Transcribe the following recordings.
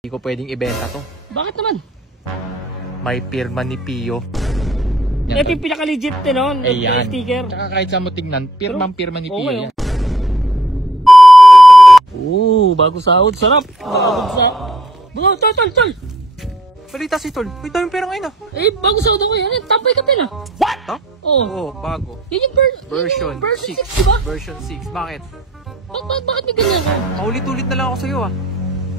Hindi ko pwedeng ibenta to. Bakit naman? May pirma ni Pio. Ito yung pinaka-legit no? Ayan. Sticker. Tsaka kahit saan mo tignan, pirma ni Pio okay, yan. Bago sahod. Sarap. Tol. Balita si Tol. May daming pera ngayon ah. Bago sahod ako yan. Tampay ka pin ah. What? Ha? Oo. Bago. Yan yung Version 6, 6. diba? Version 6. Bakit? Bakit may ganyan ka? Paulit-ulit na lang ako sa'yo ah.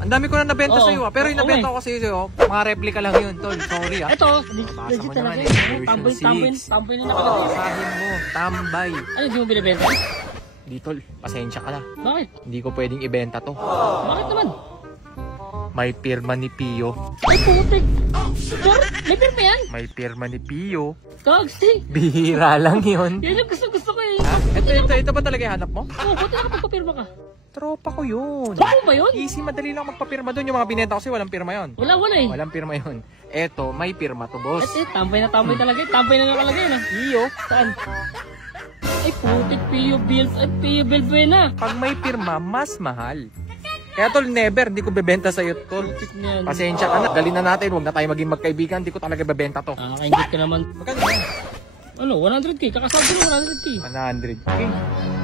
Ang dami ko na nabenta sa'yo ah. Pero yung nabenta ko sa'yo, mga replica lang yun, Tol. Sorry ah. Ito, legit talaga yun. Tambay na nakalagay. Sahin mo, tambay. Ano, di mo binibenta? Di Tol, pasensya ka na. Bakit? Hindi ko pwedeng ibenta to. Bakit naman? May pirma ni Pio. Ay, putik. May pirma yan? May pirma ni Pio. Kagsi. Bihira lang yun. Yan yung gusto ko eh. Ha? Ito ba talaga yung hanap mo? Oo, ba't nakapagpapirma ka? Tropa ko yun. Tropa ba yun? Easy, madali lang magpapirma doon. Yung mga binenta ko kasi walang pirma yun. Wala eh. Walang pirma yun. Eto, may pirma to, boss. Tambay na talaga. Tambay na nakalagay na. Pio? Saan? Ay, putik. Pio Bilbuena. Pag may pirma, mas mahal. Kaya Tol, never. Hindi ko bebenta sa'yo, Tol. Pasensya ka na. Dalhin na natin. Huwag na tayo maging magkaibigan. Hindi ko talaga bebenta to. Nakakaingit ka naman. Magkano yan? Ano? 100k. Kakasabi mo 100k. 100k.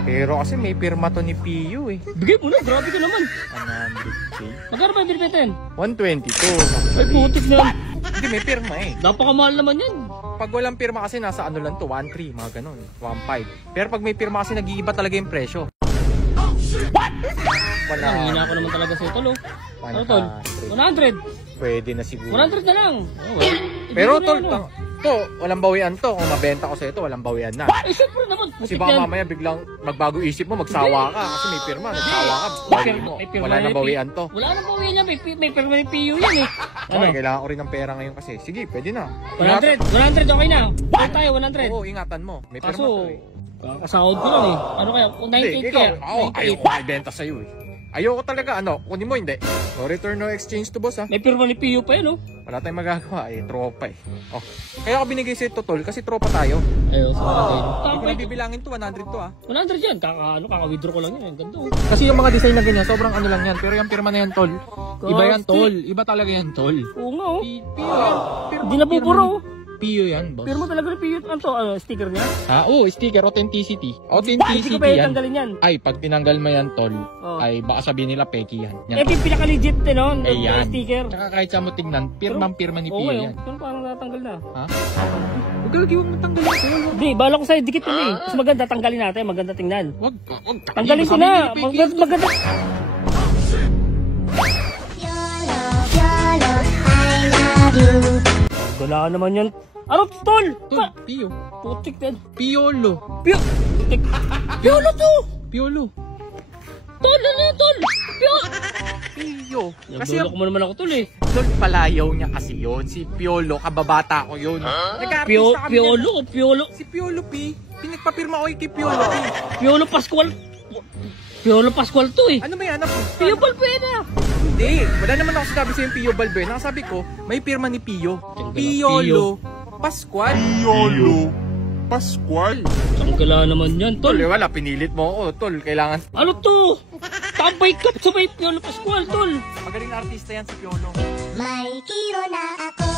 Pero kasi may pirma to ni Pio eh. Bigay mo na. Grabe ka naman. 100k. Magkano ba yung binibenta yan? 122. Ay, putik na. Hindi, may pirma eh. Napakamahal naman yan. Pag walang pirma kasi nasa ano lang to, 1.3, mga ganun. 1.5. Pero pag may pirma kasi nag-iiba talaga yung presyo. Ang hina ko naman talaga sa'yo, Tol. Ano, Tol? 100. Pwede na siguro. 100 na lang. Pero Tol, to, walang bawian to. Kung mabenta ko sa'yo to, walang bawian na. Syempre naman. Kasi baka mamaya biglang magbago isip mo, magsawa ka. Kasi may pirma, nagsawa ka. Wala na bawian to. Wala na bawian yan. May pirma ni Pio yan eh. Okay, kailangan ko rin ng pera ngayon kasi. Sige, pwede na. 100 okay na. Pwede tayo, 100. Oo, ingatan mo. May pirma to eh. Kakasahod ko lang eh. Ano kaya? 98 kaya? Ayoko ibenta sa'yo eh. Ayoko talaga, kunin mo, hindi. No return, no exchange to, boss, ha? May pirma ni Pio pa yan, oh. Wala tayong magagawa, tropa eh. Oh, kaya ako binigay sa'yo to, Tol, kasi tropa tayo. Ayaw, sa mga Hindi ko na bibilangin to, 100 to, ha? 100 yan, kaka-withdraw ko lang yan, ganda, oh. Kasi yung mga design na ganyan, sobrang ano lang yan, pero yung pirma na yan, Tol, iba yan, Tol. Iba talaga yan, Tol. Oo nga, oh. Pio yan. Hindi nabubura, oh. Pio yan, boss. Pirma talaga ni Pio, ano to, sticker niya? Oo, sticker, authenticity. Hindi ko ba yan. tanggalin yan? Ay, pag tinanggal mo yan, Tol, ay baka sabihin nila peki yan. Ito yung pinaka-legit, no? Ayan. Sticker. Tsaka kahit saan mo tignan, pirma ni Pio yan. Pero parang natanggal na. Ha? Huwag ka lagi, huwag mo tanggalin. Hindi, bala ko sa'yo, dikit yun eh. Mas maganda, tanggalin natin, maganda tingnan. Huwag. Tanggalin ko na, maganda. Wala naman yan. Ano, Tol? Tol, Pio. Putik din. Piolo. Putik. Piolo to. Piolo. Tol, ano yan, Tol? Pio. Kasi ko mo naman ako, Tol eh. Tol, palayaw niya kasi yun. Si Piolo, kababata ko yun. Nag-artista kami. Piolo. Si Piolo P. Pinagpapirma ko kay Piolo P. Piolo Pascual to eh. Ano ba yan? Pio Balbuena. Hindi. Wala naman ako sinabi sa'yo yung Pio Balbuena. Sabi ko, may pirma ni Pio. Piolo Pascual. Ang gala naman yan, Tol. Tol, wala. Pinilit mo ako. Tol, kailangan. Ano to? Tambay ka sa may Piolo Pascual, Tol. Magaling na artista yan si Piolo. May hero na ako.